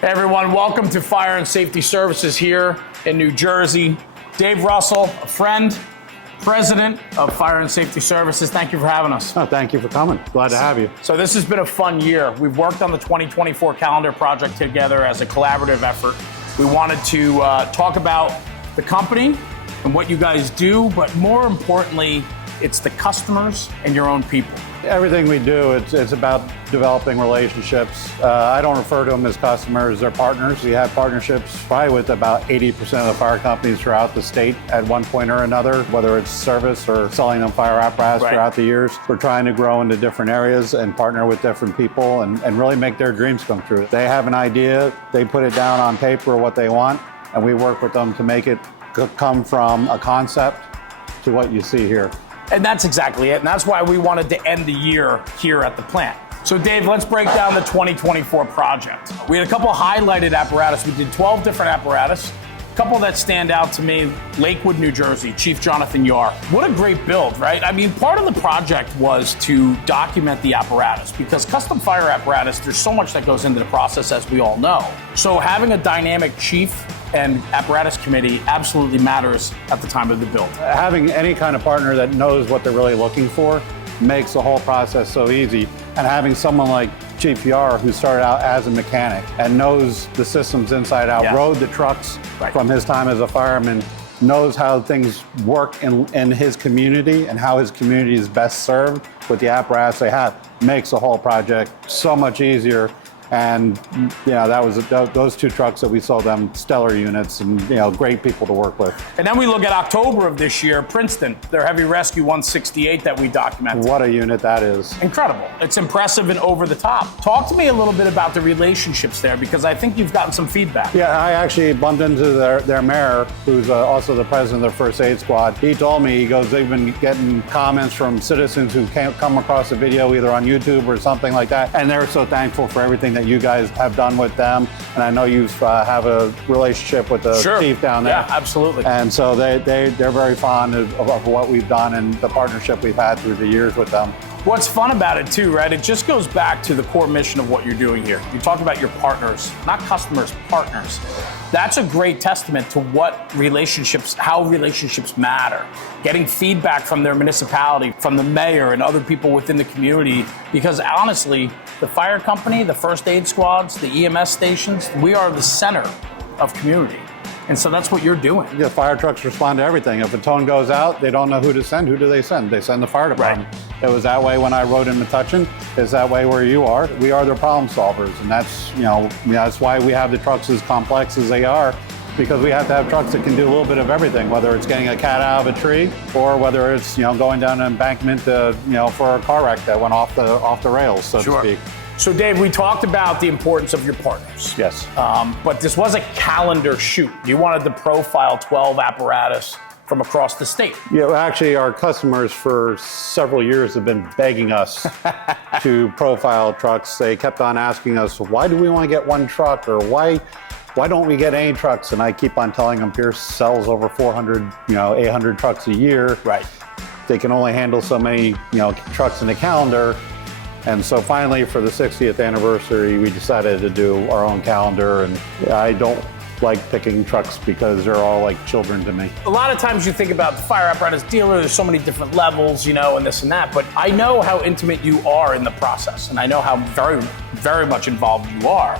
Hey everyone, welcome to Fire and Safety Services here in New Jersey. Dave Russell, a friend, president of Fire and Safety Services. Thank you for having us. Oh, thank you for coming. Glad to have you. So this has been a fun year. We've worked on the 2024 calendar project together as a collaborative effort. We wanted to talk about the company and what you guys do, but more importantly, it's the customers and your own people. Everything we do, it's about developing relationships. I don't refer to them as customers, they're partners. We have partnerships probably with about 80% of the fire companies throughout the state at one point or another, whether it's service or selling them fire apparatus throughout the years. We're trying to grow into different areas and partner with different people and really make their dreams come true. They have an idea, they put it down on paper what they want, and we work with them to make it come from a concept to what you see here. And that's exactly it. And that's why we wanted to end the year here at the plant. So Dave, let's break down the 2024 project. We had a couple highlighted apparatus. We did 12 different apparatus. A couple that stand out to me, Lakewood, New Jersey, Chief Jonathan Yar. What a great build, right? I mean, part of the project was to document the apparatus because custom fire apparatus, there's so much that goes into the process, as we all know. So having a dynamic chief and apparatus committee absolutely matters at the time of the build. Having any kind of partner that knows what they're really looking for makes the whole process so easy. And having someone like Chief Yar, who started out as a mechanic and knows the systems inside out, rode the trucks from his time as a fireman, knows how things work in his community and how his community is best served with the apparatus they have, makes the whole project so much easier. And yeah, that was those two trucks that we sold them, stellar units and great people to work with. And then we look at October of this year, Princeton, their Heavy Rescue 168 that we documented. What a unit that is. Incredible. It's impressive and over the top. Talk to me a little bit about the relationships there because I think you've gotten some feedback. Yeah, I actually bumped into their mayor, who's also the president of the First Aid Squad. He told me, he goes, they've been getting comments from citizens who can't come across the video either on YouTube or something like that. And they're so thankful for everything that you guys have done with them, and I know you have a relationship with the chief down there. Yeah, absolutely. And so they're very fond of what we've done and the partnership we've had through the years with them. What's fun about it too, right? It just goes back to the core mission of what you're doing here. You talk about your partners, not customers, partners. That's a great testament to what relationships, how relationships matter. Getting feedback from their municipality, from the mayor and other people within the community, because honestly, the fire company, the first aid squads, the EMS stations, we are the center of community. And so that's what you're doing. Yeah, fire trucks respond to everything. If a tone goes out, they don't know who to send. Who do they send? They send the fire department. It was that way when I rode in Metuchen. It's that way where you are. We are their problem solvers, and that's that's why we have the trucks as complex as they are, because we have to have trucks that can do a little bit of everything, whether it's getting a cat out of a tree or whether it's going down an embankment for a car wreck that went off the rails, so to speak. So Dave, we talked about the importance of your partners. Yes. But this was a calendar shoot. You wanted to profile 12 apparatus from across the state. Yeah, well, actually our customers for several years have been begging us to profile trucks. They kept on asking us, why do we want to get one truck, or why don't we get any trucks? And I keep on telling them Pierce sells over 400, 800 trucks a year. Right. They can only handle so many, trucks in the calendar. And so finally, for the 60th anniversary, we decided to do our own calendar. And I don't like picking trucks because they're all like children to me. A lot of times you think about the fire apparatus dealer, there's so many different levels, and this and that, but I know how intimate you are in the process, and I know how very, very much involved you are.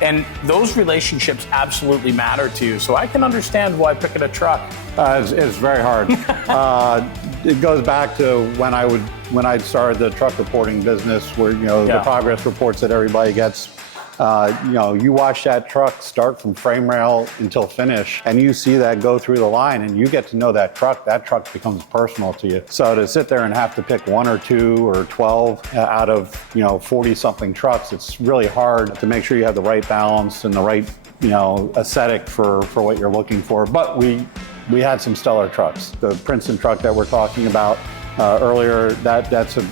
And those relationships absolutely matter to you. So I can understand why picking a truck. It's very hard. It goes back to when I started the truck reporting business, where the progress reports that everybody gets. You watch that truck start from frame rail until finish, and you see that go through the line, and you get to know that truck becomes personal to you. So to sit there and have to pick 1 or 2 or 12 out of 40 something trucks, it's really hard to make sure you have the right balance and the right aesthetic for what you're looking for. But we had some stellar trucks. The Princeton truck that we're talking about earlier, that's a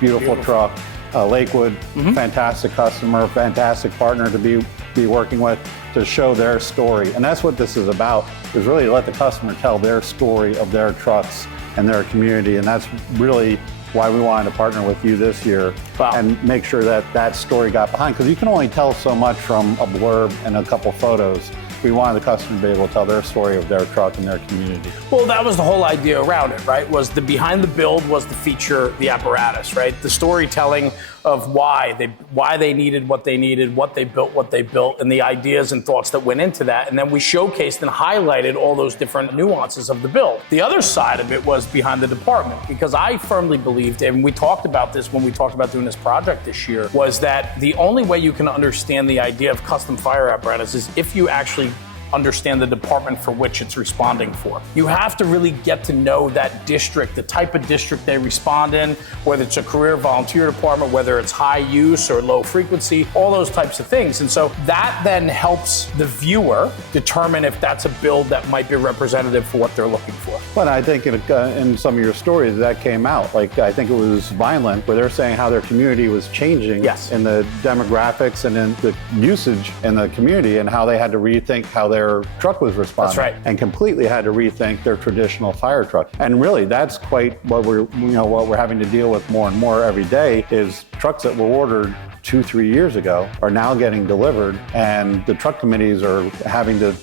beautiful truck. Lakewood, fantastic customer, fantastic partner to be working with, to show their story. And that's what this is about, is really let the customer tell their story of their trucks and their community. And that's really why we wanted to partner with you this year. Wow. And make sure that that story got behind, because you can only tell so much from a blurb and a couple photos. We wanted the customer to be able to tell their story of their truck and their community. Well, that was the whole idea around it, right? Was the behind the build was the feature, the apparatus, right? The storytelling of why they needed, what they built, and the ideas and thoughts that went into that. And then we showcased and highlighted all those different nuances of the build. The other side of it was behind the department, because I firmly believed, and we talked about this when we talked about doing this project this year, was that the only way you can understand the idea of custom fire apparatus is if you actually understand the department for which it's responding for. You have to really get to know that district, the type of district they respond in, whether it's a career volunteer department, whether it's high use or low frequency, all those types of things. And so that then helps the viewer determine if that's a build that might be representative for what they're looking for. But I think in some of your stories that came out, like I think it was Vineland, where they're saying how their community was changing in the demographics and in the usage in the community, and how they had to rethink how their truck was responding. That's right. And completely had to rethink their traditional fire truck. And really, that's quite what we're having to deal with more and more every day, is trucks that were ordered 2-3 years ago are now getting delivered, and the truck committees are having to,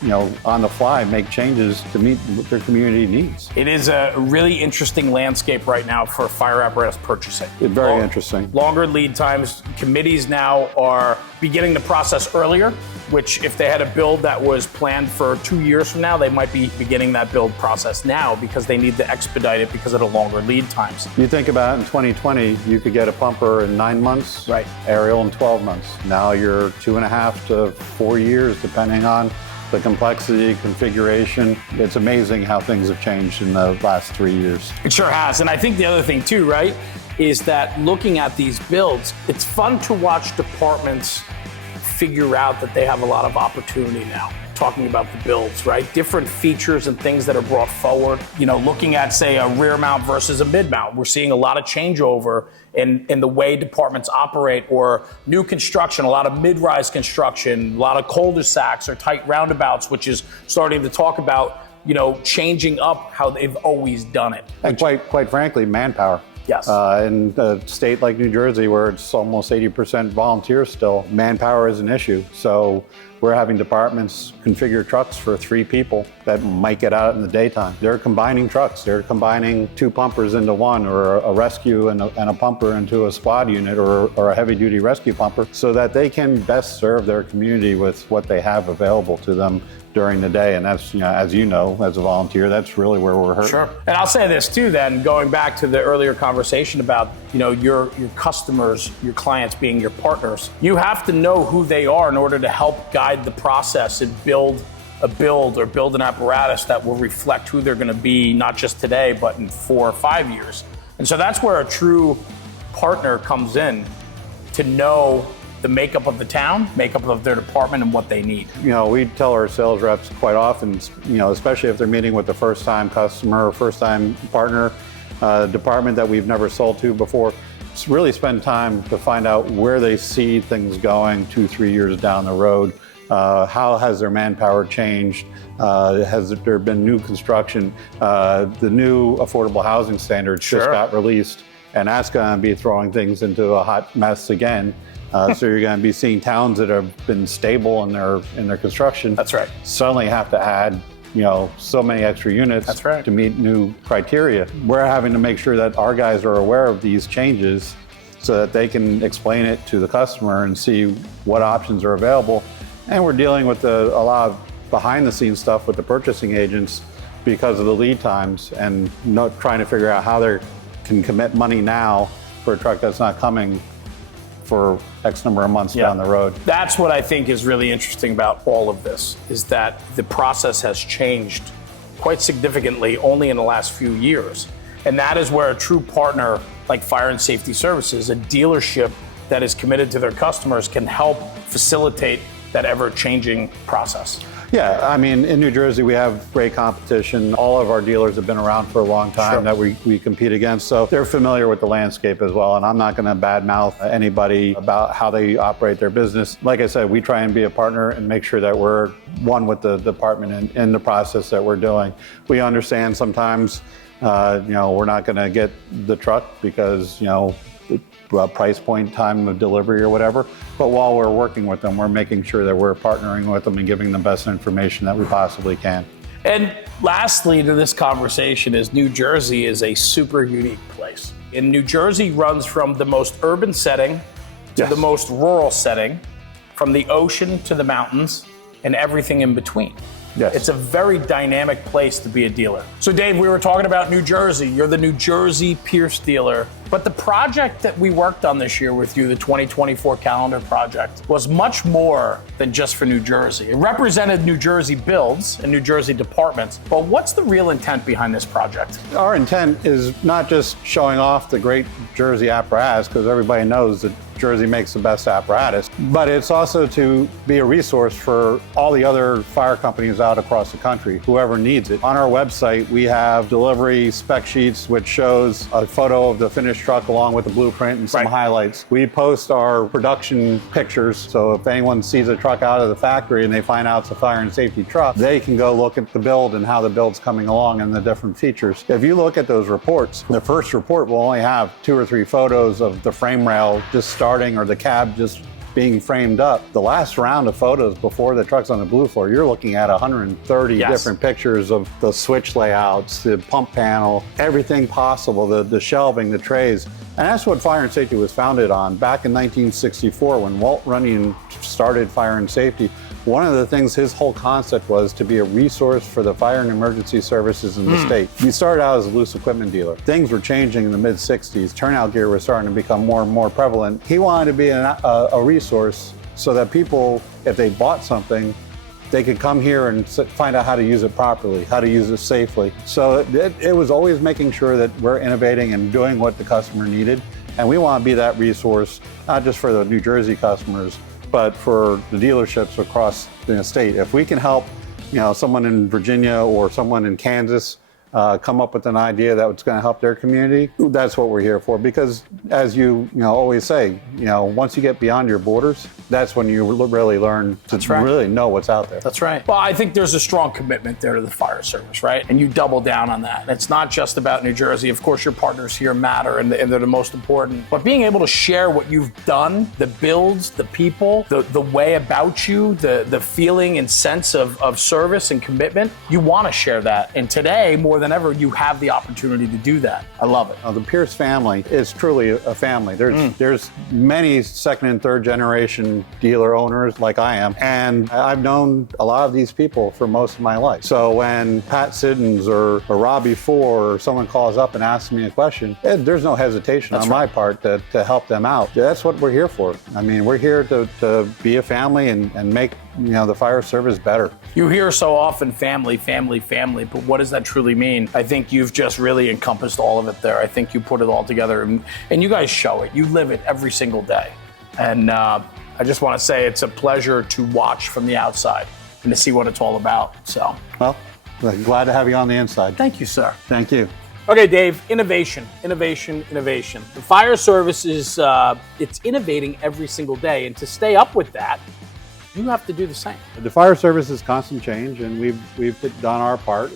on the fly make changes to meet what their community needs. It is a really interesting landscape right now for fire apparatus purchasing. It's very interesting. Longer lead times. Committees now are beginning the process earlier, which if they had a build that was planned for 2 years from now, they might be beginning that build process now because they need to expedite it because of the longer lead times. You think about it, in 2020, you could get a pumper in 9 months, right? Aerial in 12 months. Now you're 2.5 to 4 years, depending on the complexity, configuration. It's amazing how things have changed in the last 3 years. It sure has. And I think the other thing too, right, is that looking at these builds, it's fun to watch departments figure out that they have a lot of opportunity now. Talking about the builds, right? Different features and things that are brought forward. Looking at, say, a rear mount versus a mid mount, we're seeing a lot of changeover in the way departments operate, or new construction, a lot of mid-rise construction, a lot of cul-de-sacs or tight roundabouts, which is starting to talk about, changing up how they've always done it. And quite frankly, manpower. Yes. In a state like New Jersey, where it's almost 80% volunteer still, manpower is an issue. So we're having departments configure trucks for 3 people that might get out in the daytime. They're combining trucks. They're combining 2 pumpers into one, or a rescue and a pumper into a squad unit, or a heavy-duty rescue pumper, so that they can best serve their community with what they have available to them during the day. And that's, as you know, as a volunteer, that's really where we're hurt. Sure. And I'll say this too, then, going back to the earlier conversation about, your customers, your clients being your partners, you have to know who they are in order to help guide the process and build an apparatus that will reflect who they're going to be, not just today, but in 4 or 5 years. And so that's where a true partner comes in, to know the makeup of the town, makeup of their department, and what they need. We tell our sales reps quite often, especially if they're meeting with a first-time customer or first-time partner, department that we've never sold to before, really spend time to find out where they see things going 2-3 years down the road. How has their manpower changed? Has there been new construction? The new affordable housing standards just got released, and that's going to be throwing things into a hot mess again. So you're going to be seeing towns that have been stable in their construction. That's right. Suddenly have to add, so many extra units. That's right. To meet new criteria. We're having to make sure that our guys are aware of these changes, so that they can explain it to the customer and see what options are available. And we're dealing with a lot of behind-the-scenes stuff with the purchasing agents because of the lead times, and trying to figure out how they can commit money now for a truck that's not coming for X number of months down the road. That's what I think is really interesting about all of this, is that the process has changed quite significantly only in the last few years. And that is where a true partner like Fire and Safety Services, a dealership that is committed to their customers, can help facilitate that ever-changing process. Yeah, I mean, in New Jersey, we have great competition. All of our dealers have been around for a long time that we compete against, so they're familiar with the landscape as well. And I'm not going to badmouth anybody about how they operate their business. Like I said, we try and be a partner and make sure that we're one with the department in the process that we're doing. We understand sometimes We're not going to get the truck because, price point, time of delivery or whatever. But while we're working with them, we're making sure that we're partnering with them and giving them the best information that we possibly can. And lastly to this conversation is New Jersey is a super unique place. And New Jersey runs from the most urban setting to the most rural setting, from the ocean to the mountains and everything in between. Yes. It's a very dynamic place to be a dealer. So Dave, we were talking about New Jersey. You're the New Jersey Pierce dealer. But the project that we worked on this year with you, the 2024 calendar project, was much more than just for New Jersey. It represented New Jersey builds and New Jersey departments. But what's the real intent behind this project? Our intent is not just showing off the great Jersey apparatus, because everybody knows that Jersey makes the best apparatus, but it's also to be a resource for all the other fire companies out across the country, whoever needs it. On our website, we have delivery spec sheets, which shows a photo of the finished truck along with the blueprint and some highlights. We post our production pictures, so if anyone sees a truck out of the factory and they find out it's a fire and safety truck, they can go look at the build and how the build's coming along and the different features. If you look at those reports, the first report will only have 2 or 3 photos of the frame rail just starting or the cab just being framed up. The last round of photos before the truck's on the blue floor, you're looking at 130 different pictures of the switch layouts, the pump panel, everything possible, the shelving, the trays. And that's what fire and safety was founded on. Back in 1964, when Walt Runyon started fire and safety, one of the things, his whole concept was to be a resource for the fire and emergency services in the state. We started out as a loose equipment dealer. Things were changing in the mid-60s. Turnout gear was starting to become more and more prevalent. He wanted to be a resource so that people, if they bought something, they could come here and find out how to use it properly, how to use it safely. So it was always making sure that we're innovating and doing what the customer needed. And we want to be that resource, not just for the New Jersey customers, but for the dealerships across the state. If we can help, someone in Virginia or someone in Kansas come up with an idea that's going to help their community, that's what we're here for. Because as you always say, once you get beyond your borders, that's when you really learn to really know what's out there. That's right. Well, I think there's a strong commitment there to the fire service, right? And you double down on that. It's not just about New Jersey. Of course, your partners here matter and they're the most important. But being able to share what you've done, the builds, the people, the way about you, the feeling and sense of service and commitment, you want to share that. And today, more than ever, you have the opportunity to do that. I love it. The Pierce family is truly a family. There's many second and third generation dealer owners like I am, and I've known a lot of these people for most of my life. So when Pat Siddons or Robbie Ford or someone calls up and asks me a question, there's no hesitation on my part to help them out. That's what we're here for. I mean, we're here to be a family and make the fire service better. You hear so often family, family, family, but what does that truly mean? I think you've just really encompassed all of it there. I think you put it all together and you guys show it. You live it every single day. And I just want to say it's a pleasure to watch from the outside and to see what it's all about. So, well, glad to have you on the inside. Thank you, sir. Thank you. Okay, Dave, innovation, innovation, innovation. The fire service is it's innovating every single day. And to stay up with that, you have to do the same. The fire service is constant change, and we've done our part.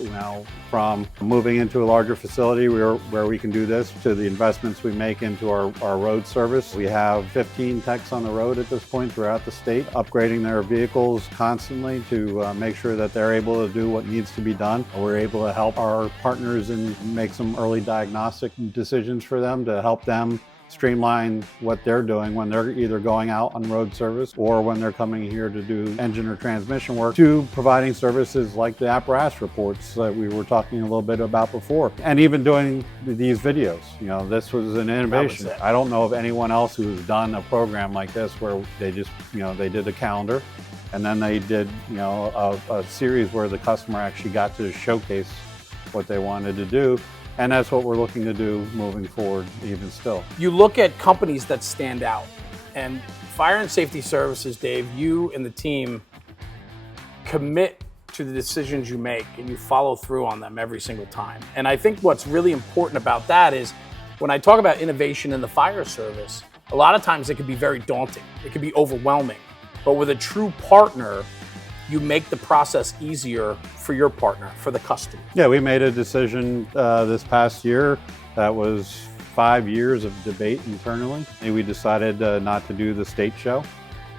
From moving into a larger facility where we can do this to the investments we make into our road service. We have 15 techs on the road at this point throughout the state, upgrading their vehicles constantly to make sure that they're able to do what needs to be done. We're able to help our partners and make some early diagnostic decisions for them to help them streamline what they're doing when they're either going out on road service or when they're coming here to do engine or transmission work, to providing services like the apparatus reports that we were talking a little bit about before, and even doing these videos. This was an innovation. I don't know of anyone else who's done a program like this where they just, they did a calendar and then they did, a series where the customer actually got to showcase what they wanted to do. And that's what we're looking to do moving forward, even still. You look at companies that stand out, and Fire and Safety Services, Dave, you and the team commit to the decisions you make and you follow through on them every single time. And I think what's really important about that is when I talk about innovation in the fire service, a lot of times it can be very daunting. It can be overwhelming. But with a true partner, you make the process easier for your partner, for the customer. Yeah, we made a decision this past year that was 5 years of debate internally. And we decided not to do the state show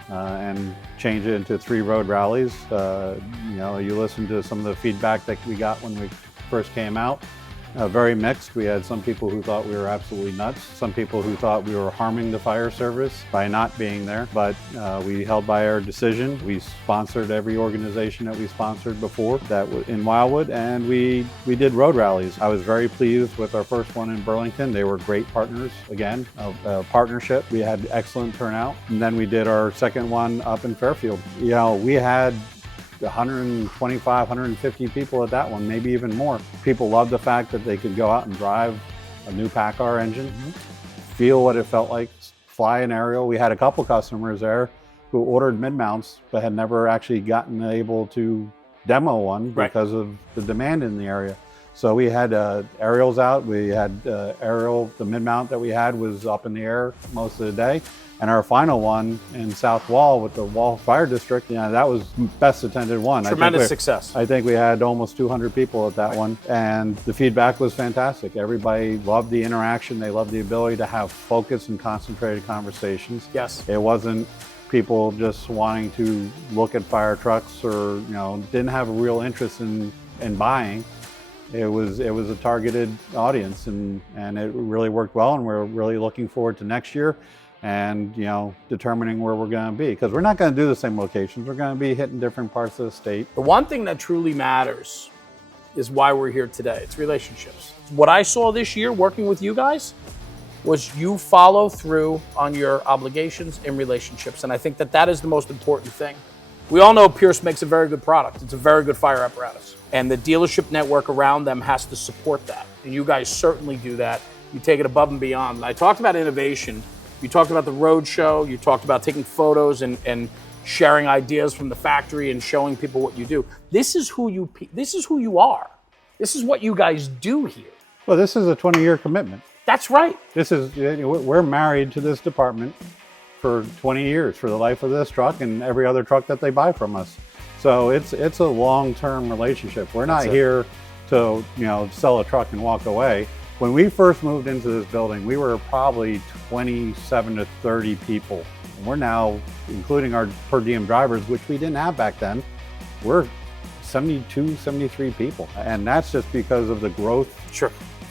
and change it into 3 road rallies. You listen to some of the feedback that we got when we first came out. Very mixed. We had some people who thought we were absolutely nuts, some people who thought we were harming the fire service by not being there, but we held by our decision. We sponsored every organization that we sponsored before that in Wildwood, and we did road rallies. I was very pleased with our first one in Burlington. They were great partners, again, a partnership. We had excellent turnout. And then we did our second one up in Fairfield. We had 125, 150 people at that one, maybe even more. People loved the fact that they could go out and drive a new PACCAR engine, feel what it felt like, fly an aerial. We had a couple customers there who ordered mid-mounts but had never actually gotten able to demo one because of the demand in the area. So we had aerials out. We had the mid-mount that we had was up in the air most of the day. And our final one in South Wall with the Wall Fire District, that was best attended one. Tremendous success. I think we had almost 200 people at that one, and the feedback was fantastic. Everybody loved the interaction. They loved the ability to have focused and concentrated conversations. Yes. It wasn't people just wanting to look at fire trucks or didn't have a real interest in buying. It was a targeted audience, and it really worked well, and we're really looking forward to next year and determining where we're going to be, because we're not going to do the same locations. We're going to be hitting different parts of the state. The one thing that truly matters is why we're here today. It's relationships. What I saw this year working with you guys was you follow through on your obligations and relationships, and I think that is the most important thing. We all know Pierce makes a very good product. It's a very good fire apparatus, and the dealership network around them has to support that, and you guys certainly do that. You take it above and beyond. And I talked about innovation. You talked about the road show. You talked about taking photos and sharing ideas from the factory and showing people what you do. This is who you are. This is what you guys do here. Well, this is a 20-year commitment. That's right. We're married to this department for 20 years, for the life of this truck and every other truck that they buy from us. So it's a long-term relationship. We're not here to sell a truck and walk away. When we first moved into this building, we were probably 27 to 30 people. And we're now, including our per diem drivers, which we didn't have back then, we're 72, 73 people. And that's just because of the growth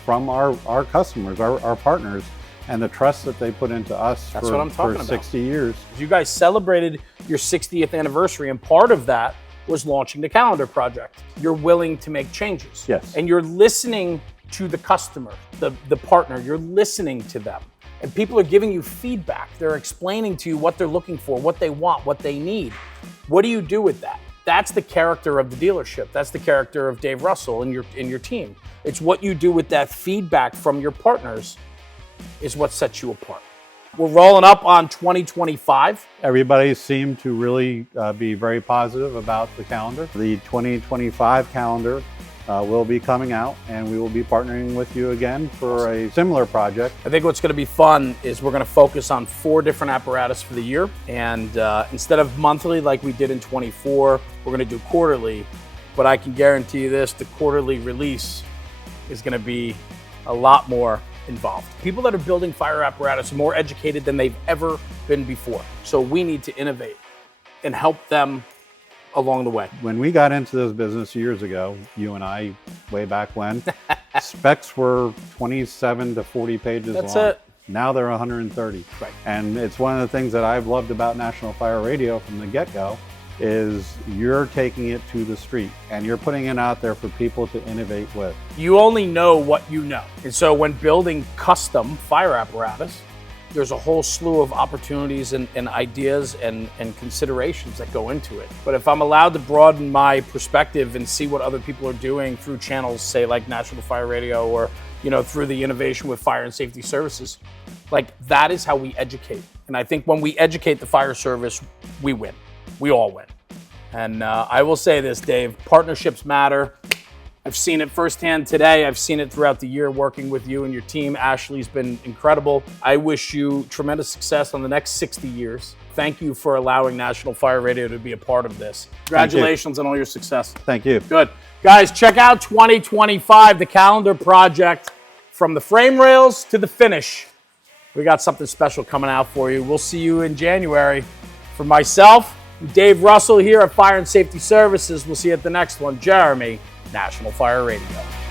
from our customers, our partners, and the trust that they put into us for 60 years. You guys celebrated your 60th anniversary, and part of that was launching the calendar project. You're willing to make changes. Yes. And you're listening to the customer, the partner. You're listening to them. And people are giving you feedback. They're explaining to you what they're looking for, what they want, what they need. What do you do with that? That's the character of the dealership. That's the character of Dave Russell and your team. It's what you do with that feedback from your partners is what sets you apart. We're rolling up on 2025. Everybody seemed to really be very positive about the calendar. The 2025 calendar will be coming out, and we will be partnering with you again for a similar project. I think what's going to be fun is we're going to focus on 4 different apparatus for the year, and instead of monthly like we did in 24, we're going to do quarterly. But I can guarantee you this, the quarterly release is going to be a lot more involved. People that are building fire apparatus are more educated than they've ever been before. So we need to innovate and help them along the way. When we got into this business years ago, you and I, way back when, specs were 27 to 40 pages long. That's it. Now they're 130. Right. And it's one of the things that I've loved about National Fire Radio from the get-go is you're taking it to the street and you're putting it out there for people to innovate with. You only know what you know. And so when building custom fire apparatus, there's a whole slew of opportunities and ideas and considerations that go into it. But if I'm allowed to broaden my perspective and see what other people are doing through channels, say like National Fire Radio or through the innovation with fire and safety services, like that is how we educate. And I think when we educate the fire service, we win. We all win. And I will say this, Dave, partnerships matter. I've seen it firsthand today. I've seen it throughout the year working with you and your team. Ashley's been incredible. I wish you tremendous success on the next 60 years. Thank you for allowing National Fire Radio to be a part of this. Congratulations on all your success. Thank you. Good. Guys, check out 2025, the calendar project, from the frame rails to the finish. We got something special coming out for you. We'll see you in January. For myself, Dave Russell here at Fire and Safety Services. We'll see you at the next one. Jeremy, National Fire Radio.